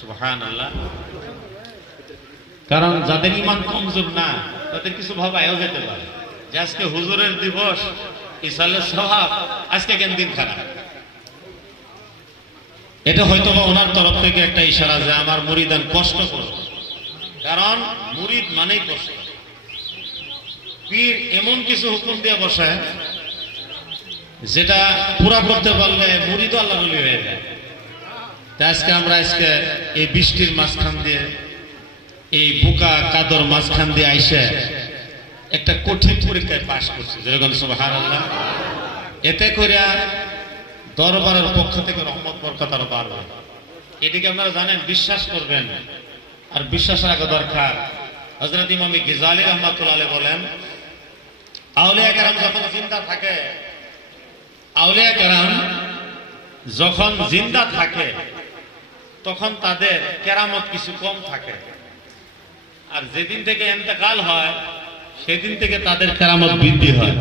সুবহানাল্লাহ। কারণ যাদের ইমান কমজোর না তাদের কিছু ভাবায়ও যেতে পারে যে আজকে হুজুরের দিবস, ইসালের স্বভাব, আজকে কেন দিন খারাপ। এটা হয়তো বা ওনার তরফ থেকে একটা ইশারা যে আমার মুরিদান কষ্ট করবে, কারণ মুরিদ মানেই কষ্ট। পীর এমন কিছু হুকুম দিয়ে বসায় যেটা পুরা করতে পারলে মুরিদ আল্লাহর ওলি হয়ে যায়। তাই আমরা আজকে এই বৃষ্টির মাঝখান দিয়ে, এই বুকা কাদর মাঝখান দিয়ে আইসে একটা কঠিন পরীক্ষায় পাশ করছি, যেরকম সুবহানাল্লাহ। এতে করে দরবারের পক্ষ থেকে রহমত বরকত আরো বাড়বে, এটিকে আপনারা জানেন, বিশ্বাস করবেন। আর বিশ্বাস রাখা দরকার। হযরত ইমাম গিজালি রাহমাতুল্লাহ আলাইহি বলেন, আউলিয়া কেরাম যখন জিন্দা থাকে, আউলিয়া কেরাম যখন জিন্দা থাকে তখন তাদের কেরামত কিছু কম থাকে, আর যেদিন থেকে ইন্তেকাল হয় সেদিন থেকে তাদের কেরামত বৃদ্ধি হয়।